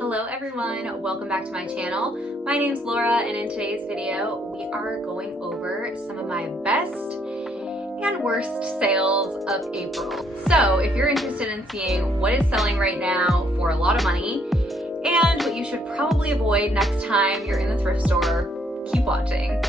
Hello everyone, welcome back to my channel. My name's Laura and in today's video we are going over some of my best and worst sales of April. So if you're interested in seeing what is selling right now for a lot of money and what you should probably avoid next time you're in the thrift store, keep watching.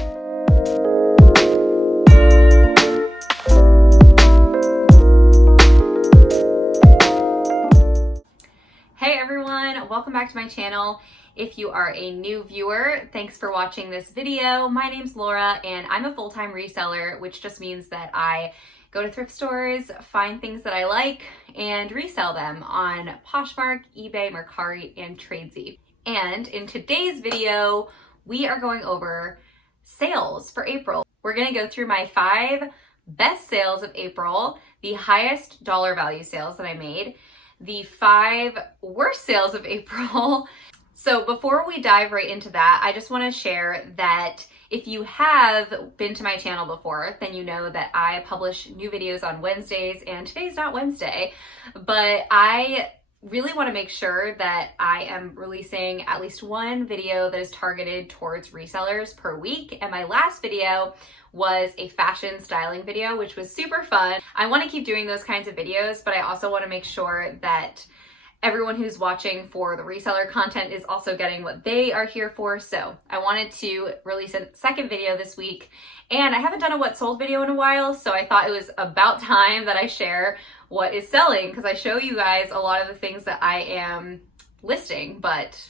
Hey everyone, welcome back to my channel. If you are a new viewer, thanks for watching this video. My name's Laura and I'm a full-time reseller, which just means that I go to thrift stores, find things that I like, and resell them on Poshmark, eBay, Mercari, and Tradesy. And in today's video, we are going over sales for April. We're gonna go through my 5 best sales of April, the highest dollar value sales that I made, the 5 worst sales of April. So before we dive right into that, I just want to share that if you have been to my channel before, then you know that I publish new videos on Wednesdays, and today's not Wednesday, but I really want to make sure that I am releasing at least one video that is targeted towards resellers per week. And my last video was a fashion styling video, which was super fun. I want to keep doing those kinds of videos, but I also want to make sure that everyone who's watching for the reseller content is also getting what they are here for. So I wanted to release a second video this week, and I haven't done a what sold video in a while, so I thought it was about time that I share what is selling, because I show you guys a lot of the things that I am listing, but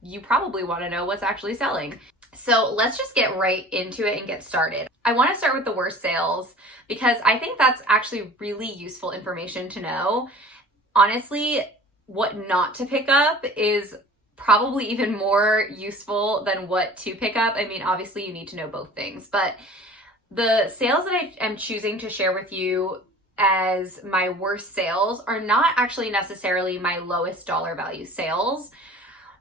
you probably want to know what's actually selling. So let's just get right into it and get started. I want to start with the worst sales because I think that's actually really useful information to know. Honestly, what not to pick up is probably even more useful than what to pick up. I mean, obviously you need to know both things, but the sales that I am choosing to share with you as my worst sales are not actually necessarily my lowest dollar value sales,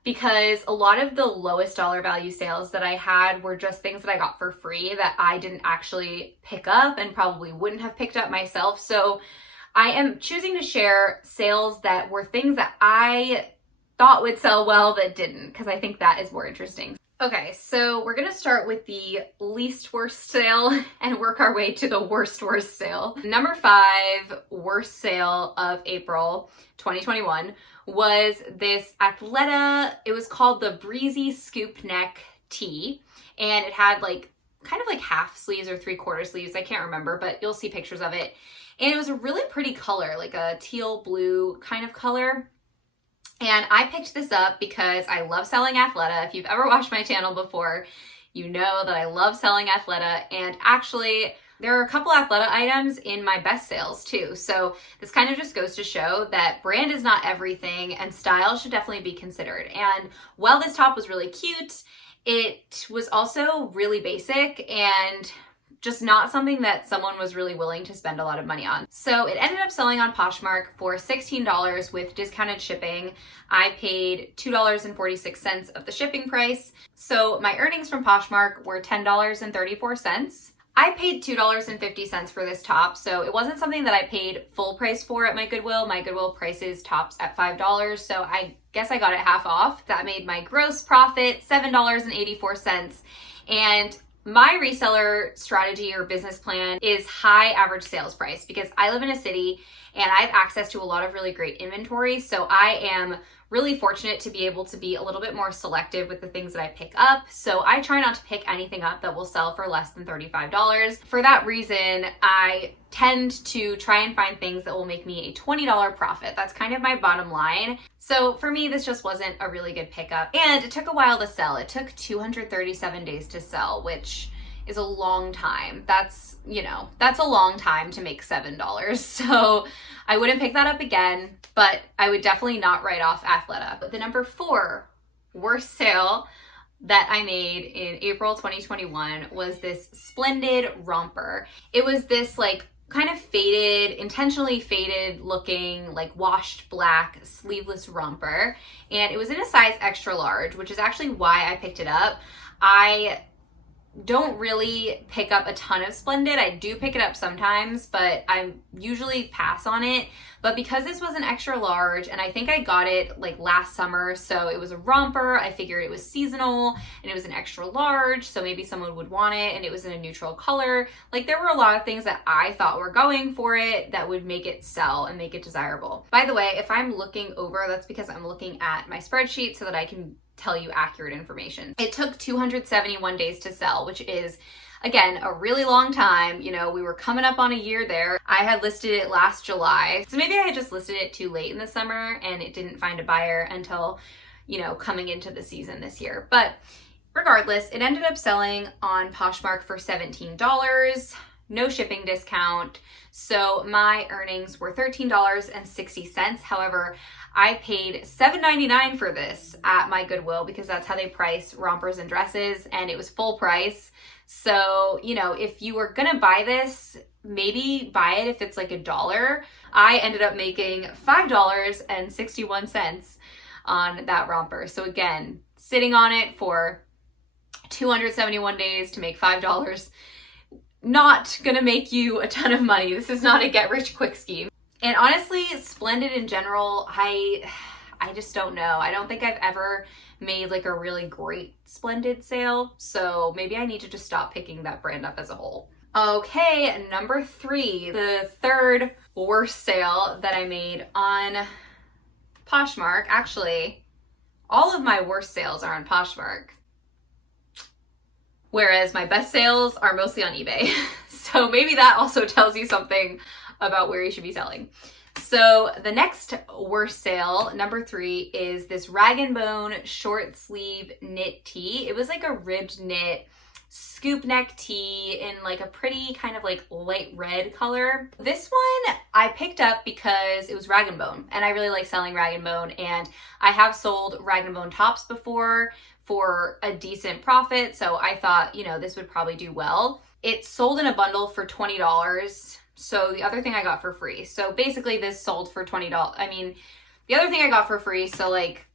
because a lot of the lowest dollar value sales that I had were just things that I got for free that I didn't actually pick up and probably wouldn't have picked up myself. So I am choosing to share sales that were things that I thought would sell well that didn't, because I think that is more interesting. Okay, so we're gonna start with the least worst sale and work our way to the worst sale. Number 5 worst sale of April 2021 was this Athleta. It was called the Breezy Scoop Neck Tee, and it had like kind of like half sleeves or 3/4 sleeves. I can't remember, but you'll see pictures of it. And it was a really pretty color, like a teal blue kind of color. And I picked this up because I love selling Athleta. If you've ever watched my channel before, you know that I love selling Athleta. And actually, there are a couple Athleta items in my best sales too. So this kind of just goes to show that brand is not everything and style should definitely be considered. And while this top was really cute, it was also really basic and just not something that someone was really willing to spend a lot of money on. So it ended up selling on Poshmark for $16 with discounted shipping. I paid $2.46 of the shipping price. So my earnings from Poshmark were $10.34. I paid $2.50 for this top, so it wasn't something that I paid full price for at my Goodwill. My Goodwill prices tops at $5, so I guess I got it half off. That made my gross profit $7.84. And my reseller strategy or business plan is high average sales price, because I live in a city and I have access to a lot of really great inventory. So I am really fortunate to be able to be a little bit more selective with the things that I pick up. So I try not to pick anything up that will sell for less than $35. For that reason, I tend to try and find things that will make me a $20 profit. That's kind of my bottom line. So for me, this just wasn't a really good pickup. And it took a while to sell. It took 237 days to sell, which is a long time. That's, you know, that's a long time to make $7. So I wouldn't pick that up again, but I would definitely not write off Athleta. But the number 4 worst sale that I made in April 2021 was this Splendid romper. It was this like kind of faded, intentionally faded looking, like washed black sleeveless romper. And it was in a size extra large, which is actually why I picked it up. I don't really pick up a ton of Splendid. I do pick it up sometimes, but I usually pass on it. But because this was an extra large, and I think I got it like last summer, so it was a romper, I figured it was seasonal and it was an extra large, so maybe someone would want it, and it was in a neutral color. Like, there were a lot of things that I thought were going for it that would make it sell and make it desirable. By the way, if I'm looking over, that's because I'm looking at my spreadsheet so that I can tell you accurate information. It took 271 days to sell, which is, again, a really long time. You know, we were coming up on a year there. I had listed it last July, so maybe I had just listed it too late in the summer and it didn't find a buyer until, you know, coming into the season this year. But regardless, it ended up selling on Poshmark for $17, no shipping discount. So my earnings were $13.60. However, I paid $7.99 for this at my Goodwill because that's how they price rompers and dresses, and it was full price. So, you know, if you were gonna buy this, maybe buy it if it's like $1. I ended up making $5.61 on that romper. So again, sitting on it for 271 days to make $5, not gonna make you a ton of money. This is not a get rich quick scheme. And honestly, Splendid in general, I just don't know. I don't think I've ever made like a really great Splendid sale. So maybe I need to just stop picking that brand up as a whole. Okay, number 3, the third worst sale that I made on Poshmark. Actually, all of my worst sales are on Poshmark, whereas my best sales are mostly on eBay. So maybe that also tells you something about where you should be selling. So the next worst sale, number 3, is this Rag & Bone short sleeve knit tee. It was like a ribbed knit scoop neck tee in like a pretty kind of like light red color. This one I picked up because it was Rag & Bone, and I really like selling Rag & Bone, and I have sold Rag & Bone tops before for a decent profit, so I thought, you know, this would probably do well. It sold in a bundle for $20. So the other thing I got for free. So basically this sold for $20. I mean, the other thing I got for free, so like,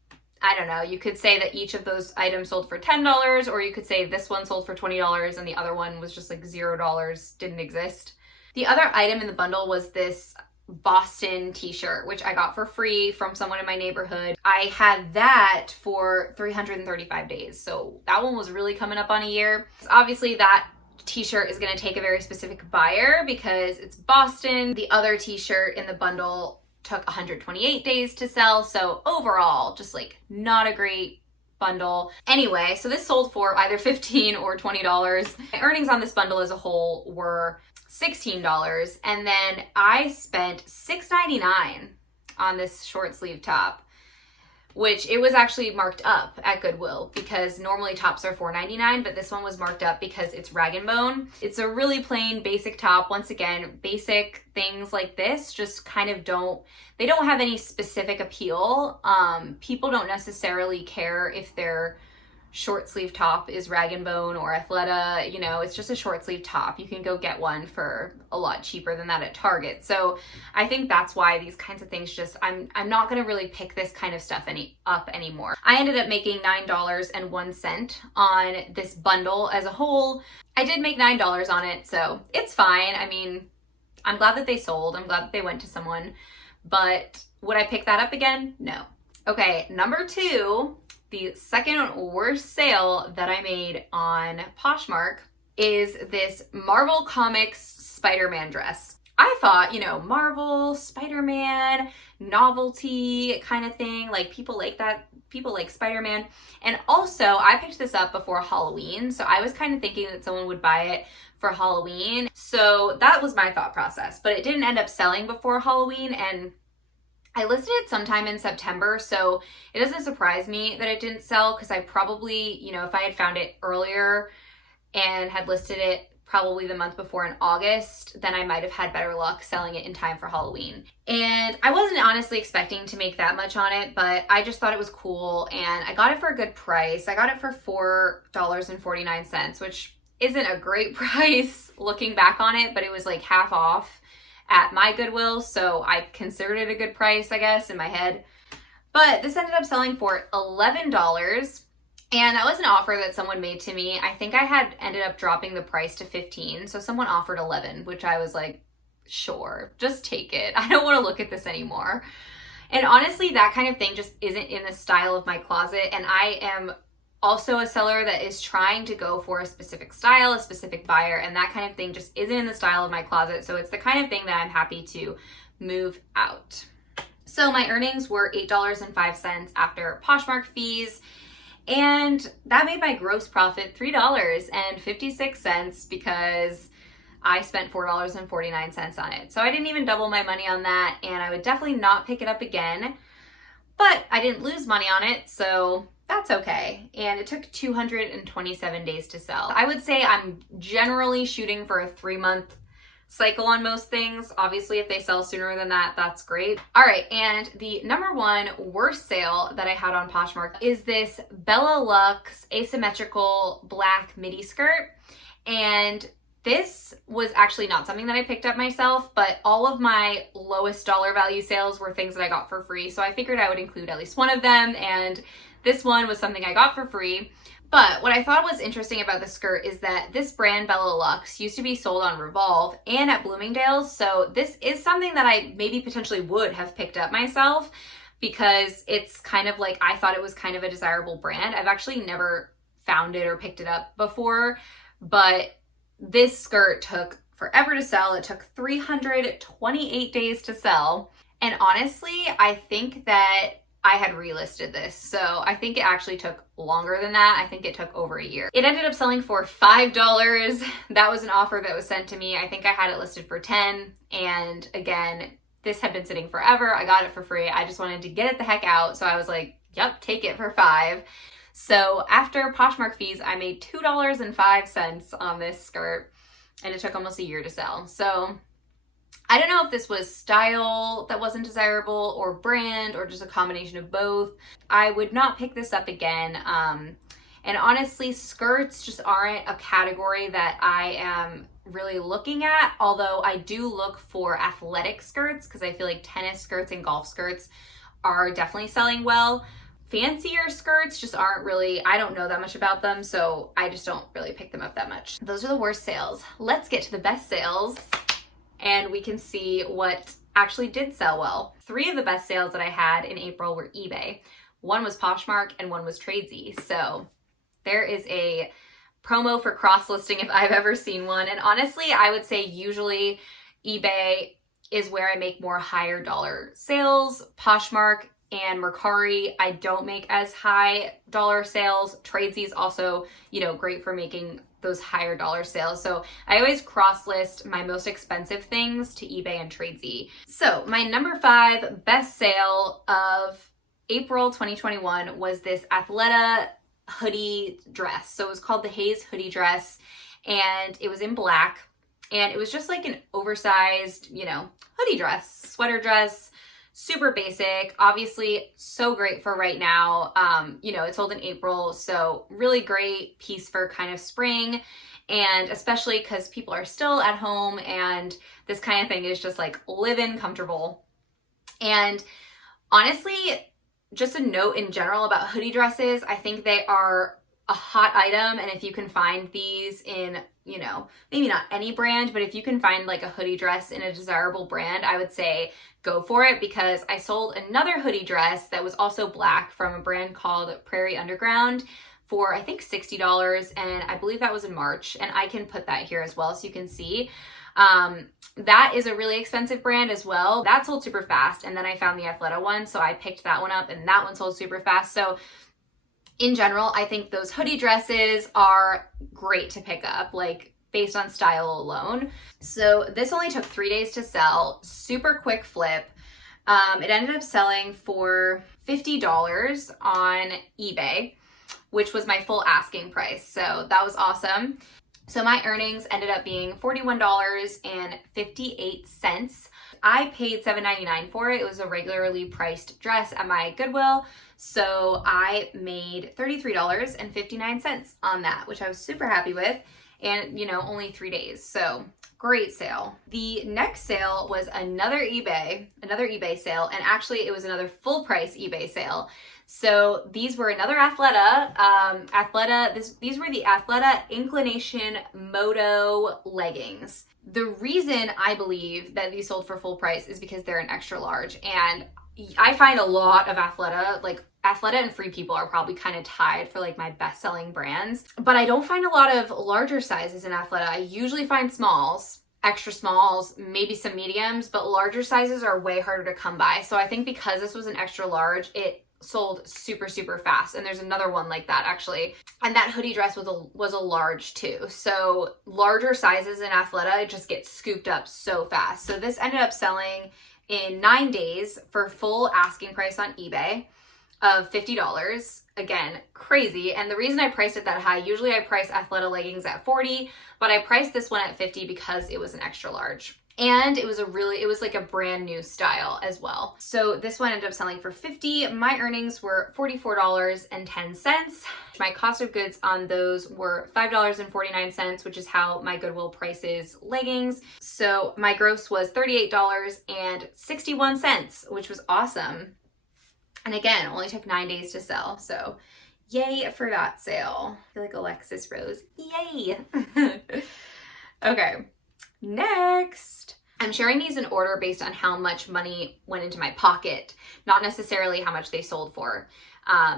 I don't know, you could say that each of those items sold for $10, or you could say this one sold for $20 and the other one was just like $0, didn't exist. The other item in the bundle was this Boston t-shirt, which I got for free from someone in my neighborhood. I had that for 335 days. So that one was really coming up on a year. Obviously that t-shirt is going to take a very specific buyer because it's Boston. The other t-shirt in the bundle took 128 days to sell. So overall, just like not a great bundle. Anyway, so this sold for either $15 or $20. My earnings on this bundle as a whole were $16. And then I spent $6.99 on this short sleeve top, which it was actually marked up at Goodwill because normally tops are $4.99, but this one was marked up because it's Rag & Bone. It's a really plain basic top. Once again, basic things like this just kind of don't have any specific appeal. People don't necessarily care if their short sleeve top is Rag & Bone or Athleta. You know, it's just a short sleeve top. You can go get one for a lot cheaper than that at Target. So I think that's why these kinds of things just, I'm not going to really pick this kind of stuff up anymore. I ended up making $9.01 on this bundle as a whole. I did make $9 on it, so it's fine. I mean, I'm glad that they sold. I'm glad that they went to someone, but would I pick that up again? No. Okay, number 2, the second worst sale that I made on Poshmark is this Marvel Comics Spider-Man dress. I thought, you know, Marvel, Spider-Man, novelty kind of thing, like people like that, people like Spider-Man. And also I picked this up before Halloween, so I was kind of thinking that someone would buy it for Halloween. So that was my thought process, but it didn't end up selling before Halloween, and I listed it sometime in September, so it doesn't surprise me that it didn't sell because I probably, you know, if I had found it earlier and had listed it probably the month before in August, then I might have had better luck selling it in time for Halloween. And I wasn't honestly expecting to make that much on it, but I just thought it was cool and I got it for a good price. I got it for $4.49, which isn't a great price looking back on it, but it was like half off at my Goodwill, so I considered it a good price, I guess, in my head. But this ended up selling for $11, and that was an offer that someone made to me. I think I had ended up dropping the price to $15, so someone offered $11, which I was like, sure, just take it. I don't want to look at this anymore. And honestly, that kind of thing just isn't in the style of my closet. And I am also a seller that is trying to go for a specific style, a specific buyer, and that kind of thing just isn't in the style of my closet. So it's the kind of thing that I'm happy to move out. So my earnings were $8.05 after Poshmark fees, and that made my gross profit $3.56 because I spent $4.49 on it. So I didn't even double my money on that, and I would definitely not pick it up again, but I didn't lose money on it, so that's okay. And it took 227 days to sell. I would say I'm generally shooting for a 3-month cycle on most things. Obviously, if they sell sooner than that, that's great. All right, and the number one worst sale that I had on Poshmark is this Bella Luxe asymmetrical black midi skirt. And this was actually not something that I picked up myself, but all of my lowest dollar value sales were things that I got for free. So I figured I would include at least one of them, and this one was something I got for free. But what I thought was interesting about the skirt is that this brand, Bella Luxe, used to be sold on Revolve and at Bloomingdale's. So this is something that I maybe potentially would have picked up myself because it's kind of like, I thought it was kind of a desirable brand. I've actually never found it or picked it up before, but this skirt took forever to sell. It took 328 days to sell. And honestly, I think that I had relisted this. So I think it actually took longer than that. I think it took over a year. It ended up selling for $5. That was an offer that was sent to me. I think I had it listed for 10. And again, this had been sitting forever. I got it for free. I just wanted to get it the heck out. So I was like, yep, take it for $5. So after Poshmark fees, I made $2.05 on this skirt, and it took almost a year to sell. So I don't know if this was style that wasn't desirable or brand or just a combination of both. I would not pick this up again. And honestly, skirts just aren't a category that I am really looking at, although I do look for athletic skirts because I feel like tennis skirts and golf skirts are definitely selling well. Fancier skirts just aren't really, I don't know that much about them, so I just don't really pick them up that much. Those are the worst sales. Let's get to the best sales, and we can see what actually did sell well. 3 of the best sales that I had in April were eBay. One was Poshmark and one was Tradesy. So there is a promo for cross-listing if I've ever seen one. And honestly, I would say usually eBay is where I make more higher dollar sales. Poshmark and Mercari, I don't make as high dollar sales. Tradesy is also, great for making those higher dollar sales. So I always cross list my most expensive things to eBay and Tradesy. So my number 5 best sale of April 2021 was this Athleta hoodie dress. So it was called the Haze hoodie dress, and it was in black, and it was just like an oversized, hoodie dress, sweater dress. Super basic, obviously so great for right now. It sold in April, so really great piece for kind of spring, and especially because people are still at home and this kind of thing is just like live-in comfortable. And honestly, just a note in general about hoodie dresses, I think they are a hot item, and if you can find these in, maybe not any brand, but if you can find like a hoodie dress in a desirable brand, I would say go for it, because I sold another hoodie dress that was also black from a brand called Prairie Underground for I think $60, and I believe that was in March, and I can put that here as well so you can see. That is a really expensive brand as well. That sold super fast, and then I found the Athleta one, so I picked that one up, and that one sold super fast. So in general, I think those hoodie dresses are great to pick up, like based on style alone. So this only took 3 days to sell, super quick flip. It ended up selling for $50 on eBay, which was my full asking price. So that was awesome. So my earnings ended up being $41.58. I paid $7.99 for it. It was a regularly priced dress at my Goodwill. So I made $33.59 on that, which I was super happy with. And, only 3 days. So great sale. The next sale was another eBay sale. And actually it was another full price eBay sale. So these were another Athleta. These were the Athleta Inclination Moto leggings. The reason I believe that these sold for full price is because they're an extra large, and I find a lot of Athleta, like Athleta and Free People are probably kind of tied for like my best selling brands, but I don't find a lot of larger sizes in Athleta. I usually find smalls, extra smalls, maybe some mediums, but larger sizes are way harder to come by. So I think because this was an extra large, it sold super, super fast. And there's another one like that actually. And that hoodie dress was a large too. So larger sizes in Athleta, it just gets scooped up so fast. So this ended up selling in 9 days for full asking price on eBay of $50. Again, crazy. And the reason I priced it that high, usually I price Athleta leggings at $40, but I priced this one at $50 because it was an extra large. And it was like a brand new style as well. So this one ended up selling for $50. My earnings were $44.10. My cost of goods on those were $5.49, which is how my Goodwill prices leggings. So my gross was $38.61, which was awesome. And again, only took 9 days to sell. So yay for that sale. I feel like Alexis Rose. Yay. Okay. Next, I'm sharing these in order based on how much money went into my pocket, not necessarily how much they sold for.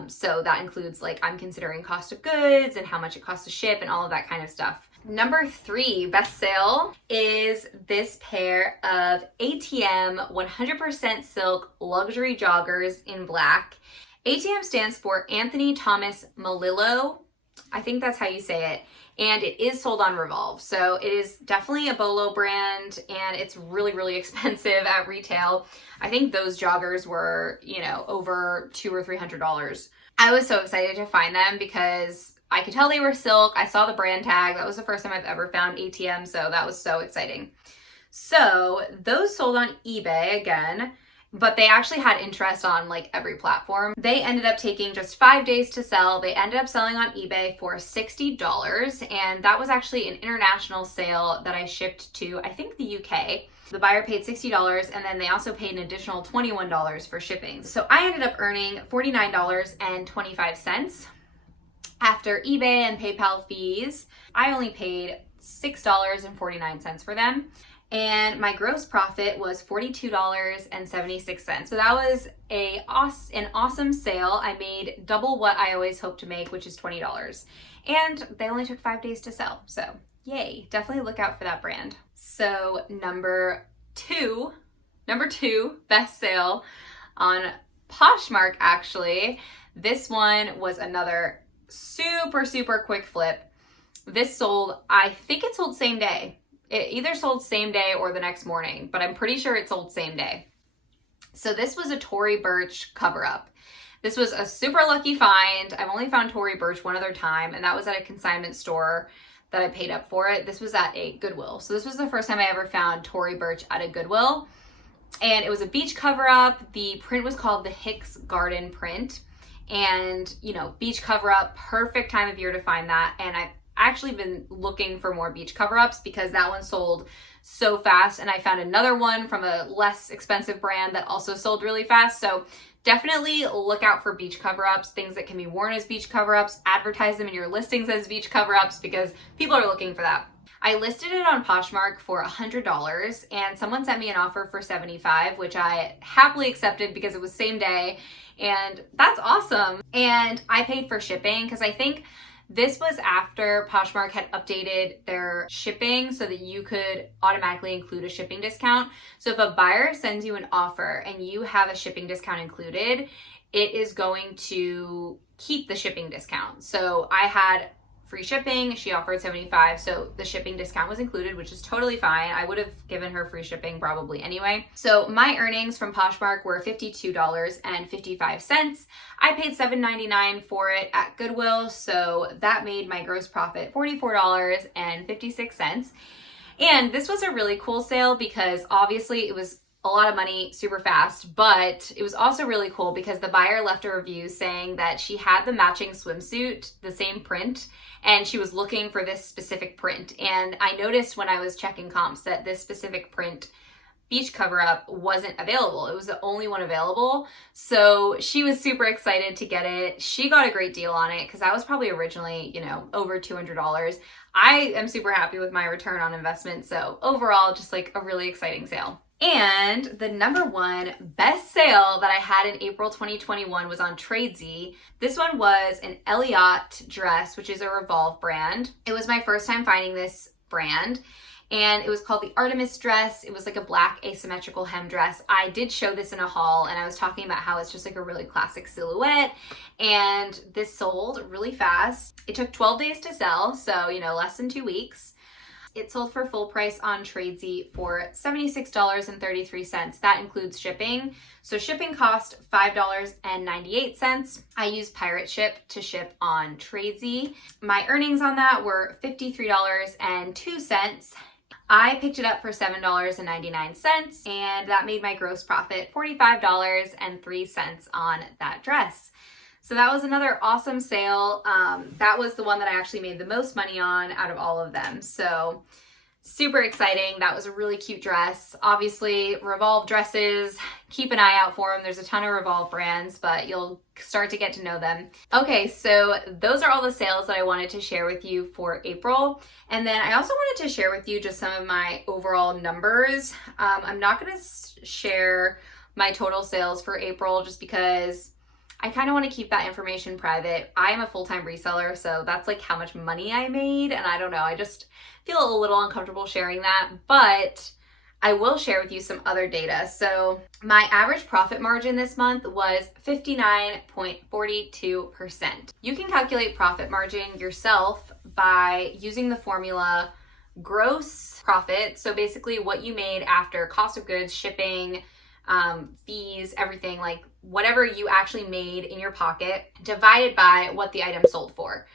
So that includes like I'm considering cost of goods and how much it costs to ship and all of that kind of stuff. Number 3 best sale is this pair of ATM 100% silk luxury joggers in black. ATM stands for Anthony Thomas Melillo. I think that's how you say it. And it is sold on Revolve. So it is definitely a Bolo brand and it's really, really expensive at retail. I think those joggers were, over $200 or $300. I was so excited to find them because I could tell they were silk. I saw the brand tag. That was the first time I've ever found ATM. So that was so exciting. So those sold on eBay again, but they actually had interest on like every platform. They ended up taking just 5 days to sell. They ended up selling on eBay for $60. And that was actually an international sale that I shipped to, I think, the UK. The buyer paid $60 and then they also paid an additional $21 for shipping. So I ended up earning $49.25. After eBay and PayPal fees, I only paid $6.49 for them. And my gross profit was $42.76. So that was an awesome sale. I made double what I always hope to make, which is $20. And they only took 5 days to sell. So yay, definitely look out for that brand. So number two best sale on Poshmark actually. This one was another super, super quick flip. This sold, I think it sold same day. It either sold same day or the next morning, but I'm pretty sure it sold same day. So this was a Tory Burch cover-up. This was a super lucky find. I've only found Tory Burch one other time, and that was at a consignment store that I paid up for it. This was at a Goodwill. So this was the first time I ever found Tory Burch at a Goodwill. And it was a beach cover-up. The print was called the Hicks Garden print. And, beach cover-up, perfect time of year to find that. And I've actually been looking for more beach cover-ups because that one sold so fast, and I found another one from a less expensive brand that also sold really fast. So definitely look out for beach cover-ups, things that can be worn as beach cover-ups. Advertise them in your listings as beach cover-ups because people are looking for that. I listed it on Poshmark for $100 and someone sent me an offer for $75, which I happily accepted because it was same day, and that's awesome. And I paid for shipping because I think this was after Poshmark had updated their shipping so that you could automatically include a shipping discount. So if a buyer sends you an offer and you have a shipping discount included, it is going to keep the shipping discount. So I had free shipping, she offered $75, so the shipping discount was included, which is totally fine. I would have given her free shipping probably anyway. So my earnings from Poshmark were $52.55. I paid $7.99 for it at Goodwill, so that made my gross profit $44.56. And this was a really cool sale because obviously it was a lot of money super fast, but it was also really cool because the buyer left a review saying that she had the matching swimsuit, the same print, and she was looking for this specific print. And I noticed when I was checking comps that this specific print, beach cover up wasn't available. It was the only one available. So she was super excited to get it. She got a great deal on it because that was probably originally, you know, over $200. I am super happy with my return on investment. So overall, just like a really exciting sale. And the number one best sale that I had in April 2021 was on Tradesy. This one was an Elliott dress, which is a Revolve brand. It was my first time finding this brand, and it was called the Artemis dress. It was like a black asymmetrical hem dress. I did show this in a haul, and I was talking about how it's just like a really classic silhouette, and this sold really fast. It took 12 days to sell, so, you know, less than 2 weeks. It sold for full price on Tradesy for $76.33. That includes shipping. So shipping cost $5.98. I used Pirate Ship to ship on Tradesy. My earnings on that were $53.02. I picked it up for $7.99, and that made my gross profit $45.03 on that dress. So that was another awesome sale. That was the one that I actually made the most money on out of all of them. So super exciting. That was a really cute dress. Obviously, Revolve dresses, keep an eye out for them. There's a ton of Revolve brands, but you'll start to get to know them. Okay, so those are all the sales that I wanted to share with you for April. And then I also wanted to share with you just some of my overall numbers. I'm not going to share my total sales for April just because I kind of want to keep that information private. I am a full-time reseller, so that's like how much money I made. And I don't know, I just feel a little uncomfortable sharing that, but I will share with you some other data. So my average profit margin this month was 59.42%. You can calculate profit margin yourself by using the formula gross profit. So basically what you made after cost of goods, shipping, fees, everything, like whatever you actually made in your pocket divided by what the item sold for.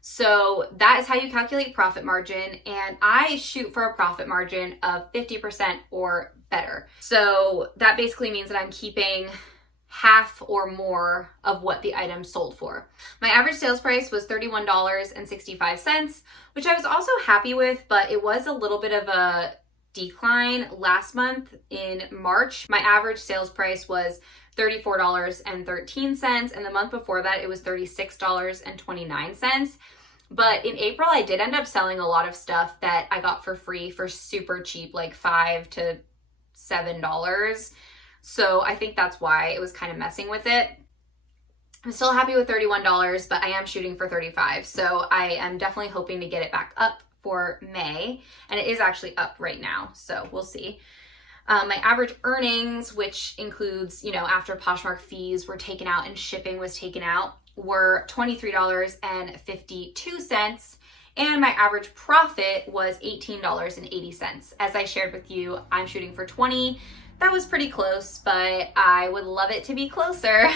So that is how you calculate profit margin. And I shoot for a profit margin of 50% or better. So that basically means that I'm keeping half or more of what the item sold for. My average sales price was $31.65, which I was also happy with, but it was a little bit of a decline last month in March. My average sales price was $34.13, and the month before that it was $36.29. But in April, I did end up selling a lot of stuff that I got for free for super cheap, like $5 to $7. So I think that's why it was kind of messing with it. I'm still happy with $31, but I am shooting for $35. So I am definitely hoping to get it back up for May, and it is actually up right now, so we'll see. My average earnings, which includes, you know, after Poshmark fees were taken out and shipping was taken out, were $23.52, and my average profit was $18.80. As I shared with you, I'm shooting for 20. That was pretty close, but I would love it to be closer.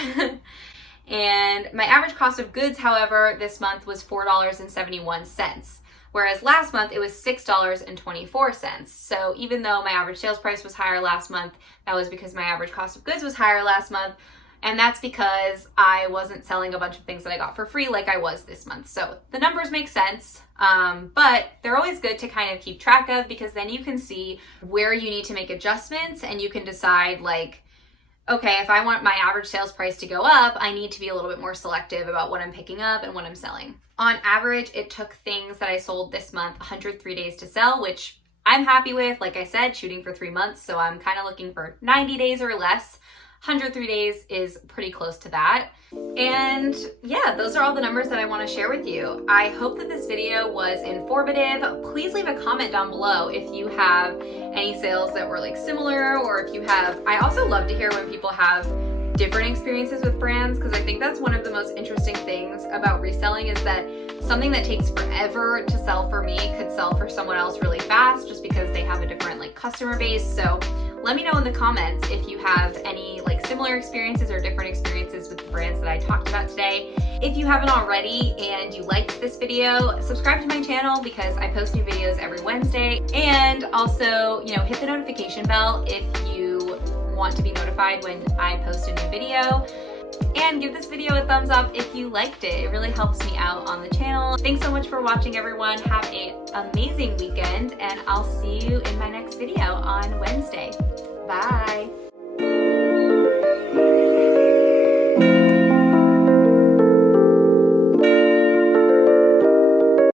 And my average cost of goods, however, this month was $4.71. Whereas last month it was $6.24. So even though my average sales price was higher last month, that was because my average cost of goods was higher last month. And that's because I wasn't selling a bunch of things that I got for free like I was this month. So the numbers make sense, but they're always good to kind of keep track of, because then you can see where you need to make adjustments and you can decide, like, okay, if I want my average sales price to go up, I need to be a little bit more selective about what I'm picking up and what I'm selling. On average, it took things that I sold this month 103 days to sell, which I'm happy with. Like I said, shooting for 3 months, so I'm kind of looking for 90 days or less. 103 days is pretty close to that. And yeah, those are all the numbers that I want to share with you. I hope that this video was informative. Please leave a comment down below if you have any sales that were like similar, or if you have, I also love to hear when people have different experiences with brands, because I think that's one of the most interesting things about reselling, is that something that takes forever to sell for me could sell for someone else really fast just because they have a different like customer base. So let me know in the comments if you have any like similar experiences or different experiences with the brands that I talked about today. If you haven't already and you liked this video, subscribe to my channel because I post new videos every Wednesday. And also, you know, hit the notification bell if you want to be notified when I post a new video. And give this video a thumbs up if you liked it. It really helps me out on the channel. Thanks so much for watching, everyone. Have an amazing weekend, and I'll see you in my next video on Wednesday. Bye.